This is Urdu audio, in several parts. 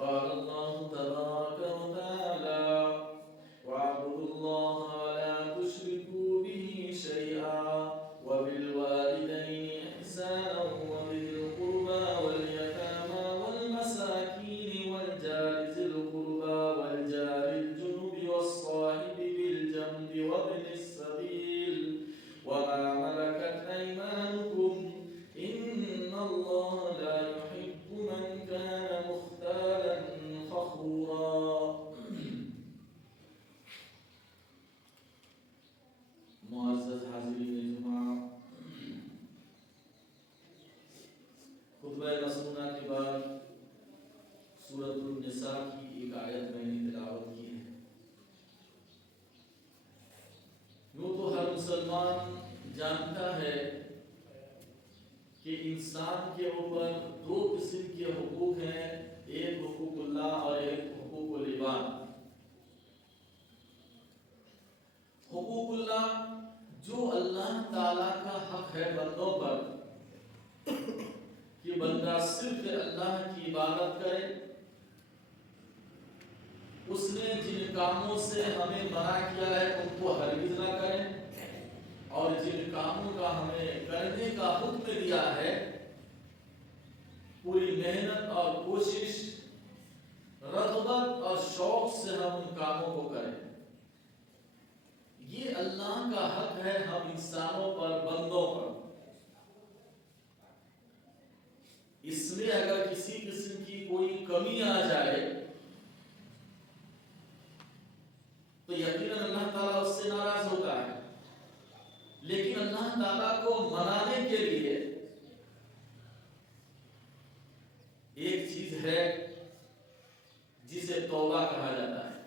وقال الله تبارك وتعالى واعبدوا الله ولا تشركوا به شيئا وبالوالدين إحسانا وبذي القربى واليتامى والمساكين والجار ذي القربى والجار الجنب والصاحب بالجنب وابن السبيل وما ملكت أيمانكم إن الله لا يحب من كان مختالا فخورا. معزز حاضرین جمعہ، خطبہ مسنونہ کے بعد سورۃ النساء کی ایک آیت میں نے تلاوت کی ہے. یوں تو ہر مسلمان جانتا ہے کہ انسان کے اوپر دو قسم کے حقوق ہیں، ایک حقوق اللہ اور ایک حقوق العباد. حقوق اللہ جو اللہ تعالیٰ کا حق ہے بندوں پر کہ بندہ صرف اللہ کی عبادت کرے، اس نے جن کاموں سے ہمیں منع کیا ہے ان کو ہرگز نہ کریں، اور جن کاموں کا ہمیں کرنے کا حکم دیا ہے پوری محنت اور کوشش، رغبت اور شوق سے ہم ان کاموں کو کریں. یہ اللہ کا حق ہے ہم انسانوں پر، بندوں پر. اس میں اگر کسی قسم کی کوئی کمی آ جائے تو یقیناً اللہ تعالیٰ اس سے ناراض ہوتا ہے. لیکن اللہ تعالیٰ کو منانے کے لیے ایک چیز ہے جسے توبہ کہا جاتا ہے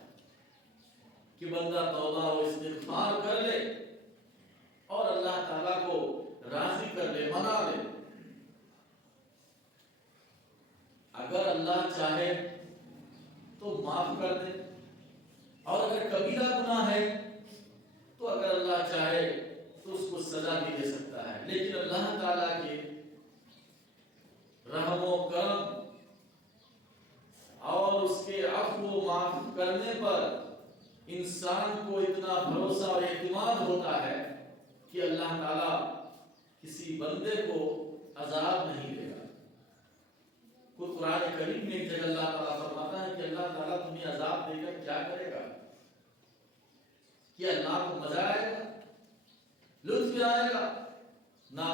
کہ بندہ توبہ و استغفار کر لے اور اللہ تعالیٰ کو راضی کر لے، منا لے. اگر اللہ چاہے تو معاف کر دے، اور اگر کبیرہ گناہ ہے تو اگر اللہ چاہے تو اس کو سزا بھی دے سکتا ہے. لیکن اللہ تعالیٰ کے رحم و کرم اور اس کے عفو و معاف کرنے پر انسان کو اتنا بھروسہ اور اعتماد ہوتا ہے کہ اللہ تعالیٰ کسی بندے کو عذاب نہیں دے گا. خود قرآن کریم میں ایک جگہ اللہ تعالیٰ فرماتا ہے کہ اللہ تعالیٰ تمہیں عذاب دے کر کیا کرے گا؟ کیا اللہ کو مزہ آئے گا، لطف آئے گا؟ نہ،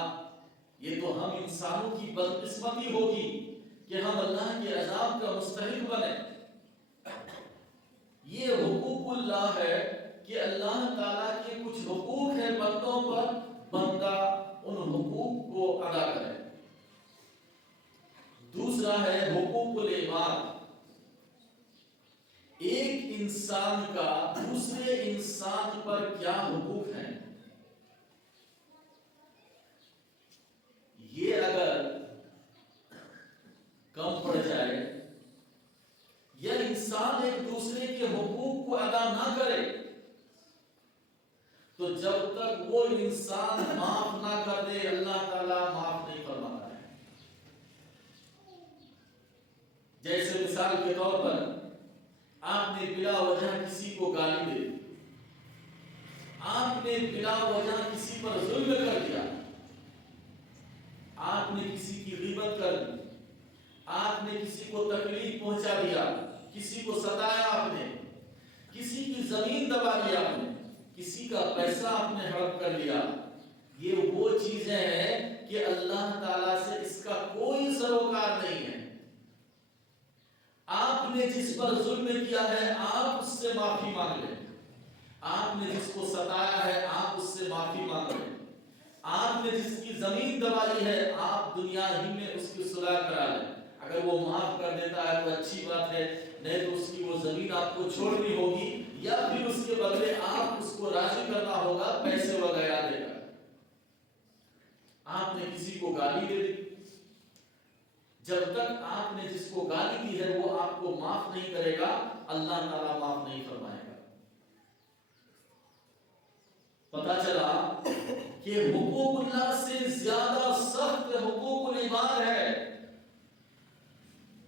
یہ تو ہم انسانوں کی بدقسمتی ہوگی کہ ہم اللہ کے عذاب کا مستحق بنے. یہ حقوق اللہ ہے کہ اللہ تعالیٰ کے کچھ حقوق ہیں بندوں پر، بندہ ان حقوق کو ادا کرے. دوسرا ہے حقوق العباد. ایک انسان کا دوسرے انسان پر کیا حقوق ہیں، یہ اگر کم پڑ جائے یا انسان ایک دوسرے کے حقوق کو ادا نہ کرے تو جب تک وہ انسان معاف نہ کر دے اللہ تعالیٰ معاف نہیں فرماتا ہے. جیسے مثال کے طور پر آپ نے بلا وجہ کسی کو گالی دے دی، آپ نے بلا وجہ کسی پر ظلم کر دیا، آپ نے کسی کی غیبت کر دی، آپ نے کسی کو تکلیف پہنچا دیا، کسی کو ستایا، آپ نے کسی کی زمین دبا لی، آپ نے کسی کا پیسہ آپ نے ہڑپ کر لیا. یہ وہ چیزیں ہیں کہ اللہ تعالیٰ سے اس کا کوئی سروکار نہیں ہے. آپ نے جس پر ظلم کیا ہے آپ اس سے معافی مانگ لیں، آپ نے جس کو ستایا ہے آپ اس سے معافی مانگ لیں، آپ نے جس کی زمین دبائی ہے آپ دنیا ہی میں اس کی صلح کرا لیں. اگر وہ معاف کر دیتا ہے تو اچھی بات ہے، نہیں تو اس کی وہ زمین آپ کو چھوڑنی ہوگی یا پھر اس کے بدلے آپ اس کو راضی کرنا ہوگا پیسے وغیرہ دے کر. آپ نے کسی کو گالی دے دی، جب تک آپ نے جس کو گالی دی ہے وہ آپ کو معاف نہیں کرے گا اللہ تعالیٰ معاف نہیں فرمائے گا. پتا چلا کہ حقوق اللہ سے زیادہ سخت حقوق العباد ہے.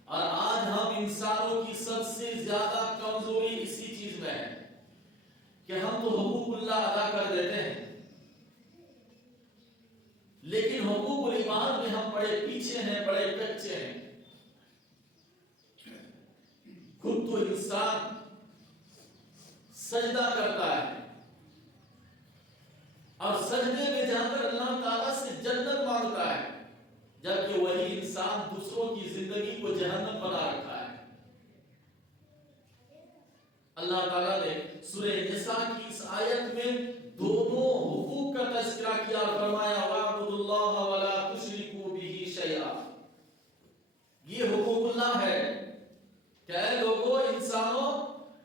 اور آج ہم انسانوں سب سے زیادہ کمزوری اسی چیز میں ہے کہ ہم تو حقوق اللہ ادا کر دیتے ہیں، لیکن حقوق العباد میں ہم بڑے پیچھے ہیں، بڑے کچے ہیں۔ خود تو انسان سجدہ کرتا ہے اور سجدے میں جا کر اللہ تعالیٰ سے جنت مانگتا ہے، جبکہ وہی انسان دوسروں کی زندگی کو جہنم بنا رکھا ہے۔ اللہ تعالیٰ نے سورہ نساء کی اس آیت میں دونوں حقوق کا تذکرہ کیا اور فرمایا وَاعْبُدُوا اللَّهَ وَلَا تُشْرِكُوا بِهِ شَيْئًا۔ یہ حقوق اللہ ہے کہ اے لوگو، انسانوں،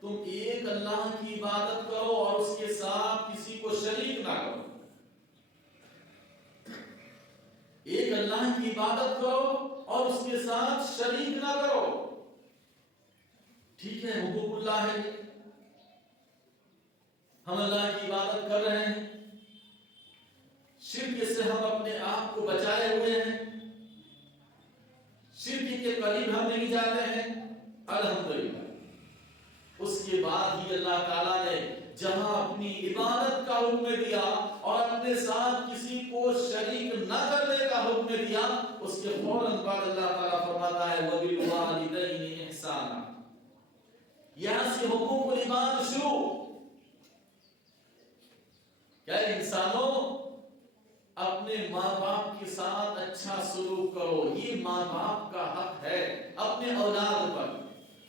تم ایک اللہ کی عبادت کرو اور اس کے ساتھ کسی کو شریک نہ کرو۔ ایک اللہ کی عبادت کرو اور اس کے ساتھ شریک نہ کرو۔ ٹھیک ہے، حقوق اللہ ہے، ہم اللہ کی عبادت کر رہے ہیں، شرک سے ہم اپنے آپ کو بچائے ہوئے ہیں، شرک کے قریب ہم نہیں جاتے ہیں، الحمدللہ۔ اس کے بعد ہی اللہ تعالیٰ نے جہاں اپنی عبادت کا حکم دیا اور اپنے ساتھ کسی کو شریک نہ کرنے کا حکم دیا، اس کے فوراً بعد اللہ تعالیٰ فرماتا ہے وَبِالْوَالِدَيْنِ إِحْسَانًا۔ یہاں سے حقوق العباد شروع۔ کیا انسانوں، اپنے ماں باپ کے ساتھ اچھا سلوک کرو، یہ ماں باپ کا حق ہے اپنے اولاد پر،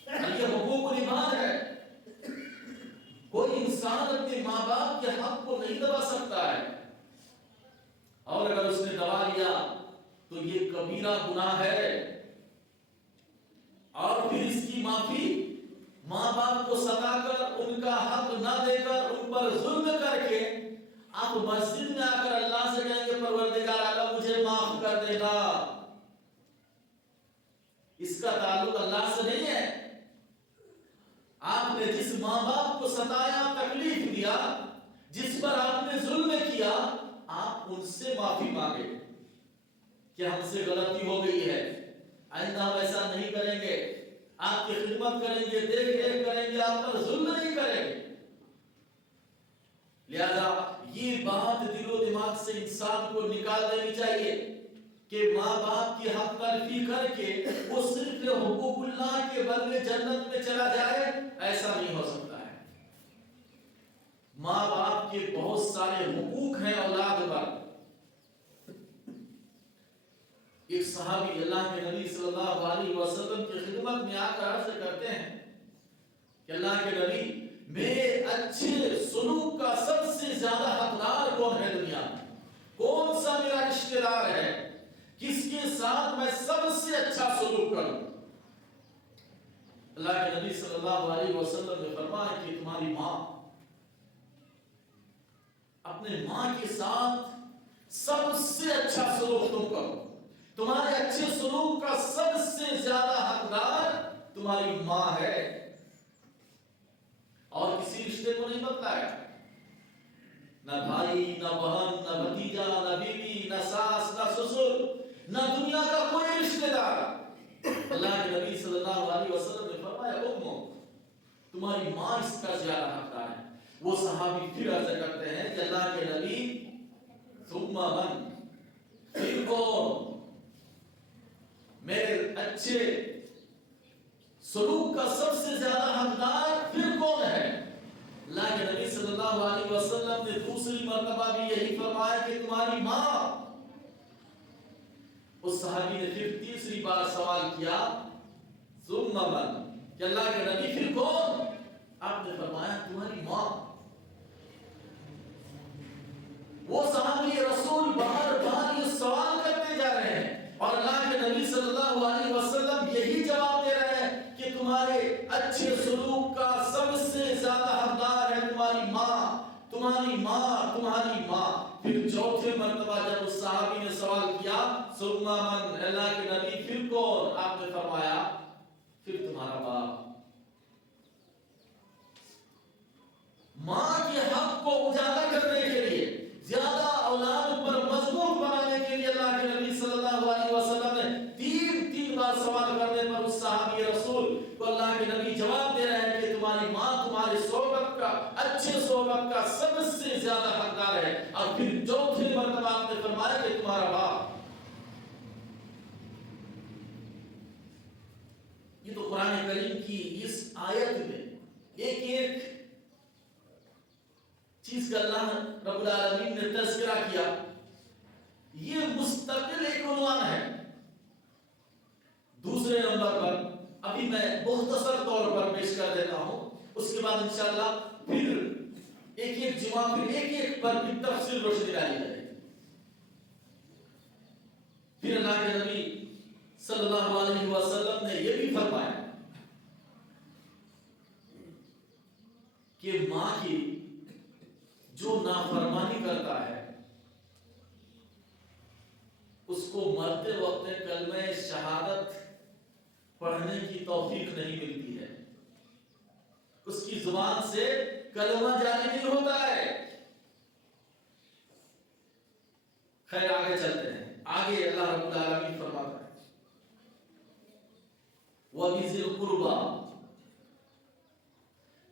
یہ حقوق العباد ہے۔ کوئی انسان اپنے ماں باپ کے حق کو نہیں دبا سکتا ہے، اور اگر اس نے دبا لیا تو یہ کبیرہ گناہ ہے، اور پھر اس کی معافی ماں باپ کو ستا کر، ان کا حق نہ دے کر، ان پر ظلم کر کے آپ مسجد میں آ کر اللہ سے کہیں گے پروردگار اعلیٰ مجھے معاف کر دے گا، اس کا تعلق اللہ سے نہیں ہے۔ آپ نے جس ماں باپ کو ستایا، تکلیف دیا، جس پر آپ نے ظلم کیا، آپ ان سے معافی مانگے کہ ہم سے غلطی ہو گئی ہے، آئندہ ہم ایسا نہیں کریں گے، آپ کی خدمت کریں گے، دیکھ ریکھ کریں گے، آپ پر ظلم نہیں کریں گے۔ لہذا یہ بات دل و دماغ سے انسان کو نکال دینی چاہیے کہ ماں باپ کی حق تلفی کر کے وہ صرف حقوق اللہ کے بدلے جنت میں چلا جائے، ایسا نہیں ہو سکتا ہے۔ ماں باپ کے بہت سارے حقوق ہیں اولاد پر۔ ایک صحابی اللہ کے نبی صلی اللہ علیہ وسلم کی خدمت میں آ کر عرض کرتے ہیں کہ اللہ کے نبی، میرے اچھے سلوک کا سب سے زیادہ حقدار کون ہے دنیا میں؟ کون سا میرا رشتہ دار ہے کس کے ساتھ میں سب سے اچھا سلوک کروں؟ اللہ کے نبی صلی اللہ علیہ وسلم نے فرمایا کہ تمہاری ماں، اپنے ماں کے ساتھ سب سے اچھا سلوک تم کرو۔ تمہارے اچھے سلوک کا سب سے زیادہ حقدار تمہاری ماں ہے، اور کسی رشتے کو نہیں بتلایا، نہ بھائی، نہ بہن، نہ بھتیجا، نہ بیوی، نہ ساس، نہ سسر، نہ دنیا کا کوئی رشتہ دار۔ اللہ کے نبی صلی اللہ علیہ وسلم نے فرمایا امو، تمہاری ماں اس کا زیادہ حقدار ہے۔ وہ صحابی پھر عرض کرتے ہیں کہ اللہ کے نبی ثم من، پھر کون؟ میرے اچھے سلوک کا سب سے زیادہ حقدار پھر کون ہے؟ اللہ کے نبی صلی اللہ علیہ وسلم نے دوسری مرتبہ بھی یہی فرمایا کہ تمہاری ماں۔ اس صحابی نے پھر تیسری بار سوال کیا ثم من، کہ اللہ کے نبی پھر کون؟ آپ نے فرمایا تمہاری ماں۔ وہ صحابی رسول بار بار یہ سوال کرتے جا رہے ہیں اور اللہ کے نبی صلی اللہ علیہ وسلم یہی جواب دے رہے ہیں کہ تمہارے اچھے سلوک کا سب سے زیادہ حقدار ہے تمہاری ماں، تمہاری ماں، تمہاری ماں۔ پھر چوتھے مرتبہ جب اس صحابی نے سوال کیا ثم من، اللہ کے نبی پھر کون؟ آپ نے فرمایا پھر تمہارا باپ۔ ماں کے حق کو اجاگر کرنے کے لیے، زیادہ اولاد پر مضبوط بنانے کے لیے اللہ کے نبی صلی اللہ علیہ وسلم نے تین بار سوال کرنے پر اس صحابی رسول کو اللہ کے نبی جواب دے رہے ہیں کہ تمہاری ماں تمہاری صحبت کا، اچھے صحبت کا سب سے زیادہ حقدار ہے، اور پھر چوتھے مرتبہ آپ نے فرمایا کہ تمہارا باپ۔ یہ تو قرآن کریم کی اس آیت میں ایک ایک چیز کا اللہ رب العالمین نے تذکرہ کیا، یہ مستقل ایک عنوان ہے۔ دوسرے نمبر پر ابھی میں مختصر طور پر پیش کر دیتا ہوں، اس کے بعد انشاءاللہ پھر ایک ایک جمعہ پھر ایک ایک پر بھی تفصیل روشنی ڈالی جائے گی۔ پھر اللہ کے نبی صلی اللہ علیہ وسلم نے یہ بھی فرمایا کہ ماں کی جو نافرمانی کرتا ہے اس کو مرتے وقت کلمہ شہادت پڑھنے کی توفیق نہیں ملتی ہے، اس کی زبان سے کلمہ جاری نہیں ہوتا ہے۔ خیر آگے چلتے ہیں، آگے اللہ رب العالمین فرماتا ہے وَبِذِي الْقُرْبَى،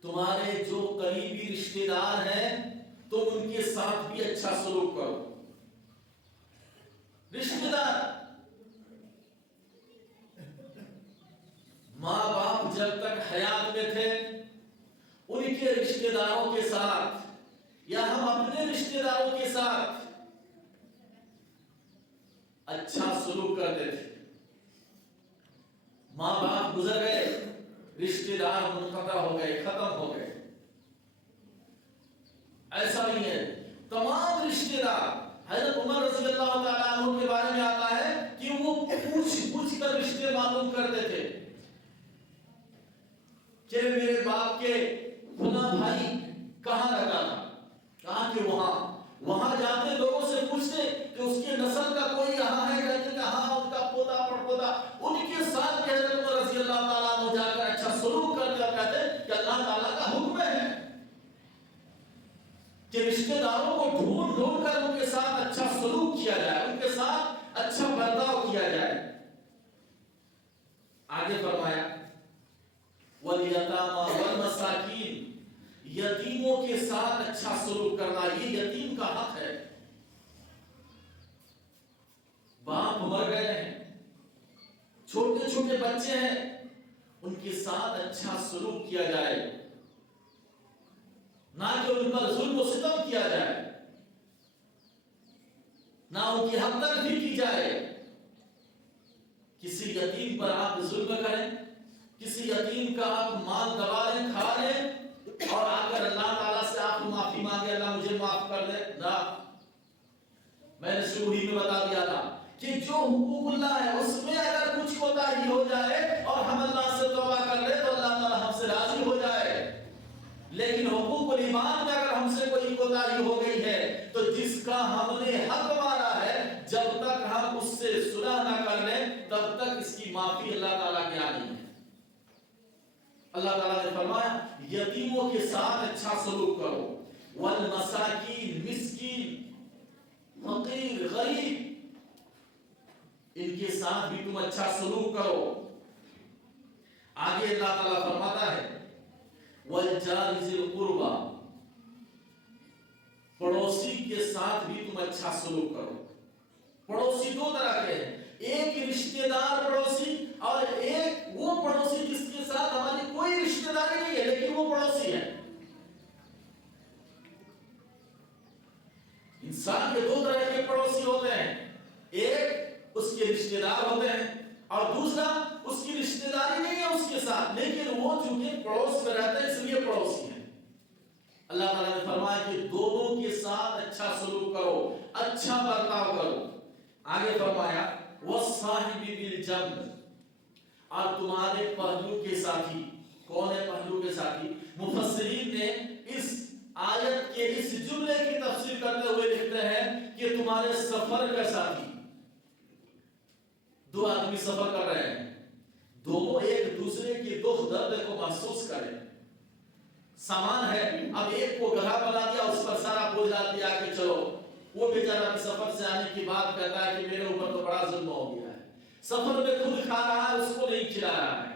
تمہارے جو قریبی رشتہ دار ہیں تم ان کے ساتھ بھی اچھا سلوک کرو۔ رشتہ دار، ماں باپ جب تک حیات میں تھے ان کے رشتہ داروں کے ساتھ یا ہم اپنے رشتہ داروں کے ساتھ اچھا سلوک کرتے تھے۔ ماں باپ گزر گئے، رشتہ دار منقطع ہو گئے، ختم ہو گئے، ایسا نہیں ہے۔ تمام رشتہ دار، حضرت عمر رضی اللہ تعالیٰ عنہ کے بارے میں آتا ہے کہ وہ پوچھ کر رشتے معلوم کرتے تھے کہ میرے باپ کے فلاں بھائی کہاں رہتا تھا، کہاں کہ وہاں جاتے لوگوں سے پوچھتے کہ اس کے نسل کا کوئی یہاں ہے، کہتے کہ ہاں ان کا پوتا پڑپوتا، ان کے ساتھ کہ حضرت عمر رضی اللہ تعالیٰ عنہ جا کر اچھا سلوک کرتے اور کہتے کہ اللہ تعالیٰ کا حکم ہے کہ رشتہ داروں کو ڈھونڈ کر ان کے ساتھ اچھا سلوک کیا جائے، ان کے ساتھ اچھا برتاؤ کیا جائے۔ آگے فرمایا وَالْيَتَامَى وَالْمَسَاكِينَ، یتیموں کے ساتھ اچھا سلوک کرنا یہ یتیم کا حق ہے۔ باپ مر گئے ہیں، چھوٹے چھوٹے بچے ہیں، ان کے ساتھ اچھا سلوک کیا جائے، نہ کہ ان پر ظلم و ستم کیا جائے، نہ ان کی حق تلفی کی جائے۔ کسی یتیم پر آپ ظلم کریں، کسی یتیم کا آپ مال دبا لیں، کھا لیں اور آ کر اللہ تعالیٰ سے آپ معافی مانگے اللہ مجھے معاف کر دے، نہ۔ میں نے شروع ہی میں بتا دیا تھا کہ جو حقوق اللہ ہے اس میں اگر کچھ کوتاہی ہو جائے اور ہم اللہ سے توبہ کر لیں تو اللہ تعالیٰ ہم سے راضی ہو جائے، لیکن حقوق الایمان میں اگر ہم سے کوئی کوتاہی ہو گئی ہے تو جس کا ہم نے حق مارا ہے جب تک ہم اس سے صلح نہ کر لیں تب تک اس کی معافی اللہ تعالیٰ کے آگے نہیں ہے۔ اللہ تعالیٰ نے فرمایا یتیموں کے ساتھ اچھا سلوک کرو، والمساکین، مسکین، فقیر، غریب، ان کے ساتھ بھی تم اچھا سلوک کرو۔ آگے اللہ تعالیٰ فرماتا ہے وَالْجَارِ ذِي الْقُرْبَى، پڑوسی کے ساتھ بھی تم اچھا سلوک کرو۔ پڑوسی دو طرح کے ہیں، ایک رشتہ دار پڑوسی اور ایک وہ پڑوسی جس کے ساتھ ہماری کوئی رشتہ داری نہیں ہے لیکن وہ پڑوسی ہے۔ انسان کے دو طرح کے پڑوسی ہوتے ہیں، ایک اس کے رشتہ دار ہوتے ہیں اور دوسرا اس کی رشتہ داری نہیں ہے اس کے ساتھ لیکن وہ چونکہ پڑوس میں رہتا ہے اس لیے پڑوسی ہے۔ اللہ تعالیٰ نے فرمایا کہ دونوں کے ساتھ اچھا سلوک کرو، اچھا برتاؤ کرو۔ آگے فرمایا وَالصَّاحِبِ بِالْجَنبِ، اور تمہارے پہلو کے ساتھی۔ کون ہے پہلو کے ساتھی؟ مفسرین نے اس آیت کے اس جملے کی تفسیر کرتے ہوئے لکھتے ہیں کہ تمہارے سفر کا ساتھی۔ دو آدمی سفر کر رہے ہیں، دونوں ایک دوسرے کی دکھ درد کو محسوس کریں۔ سامان ہے، اب ایک کو گدھا بنا دیا، اس پر سارا بوجھ ڈال دیا کہ چلو، وہ بیچارہ سفر سے آنے کی بات کہتا ہے کہ میرے اوپر تو بڑا ظلم ہو گیا ہے، سفر میں خود کھا رہا ہے، اس کو نہیں کھلا رہا ہے۔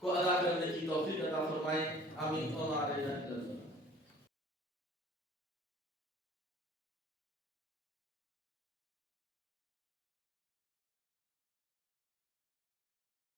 کو ادا کرنے کی توفیق عطا فرمائے. آمین.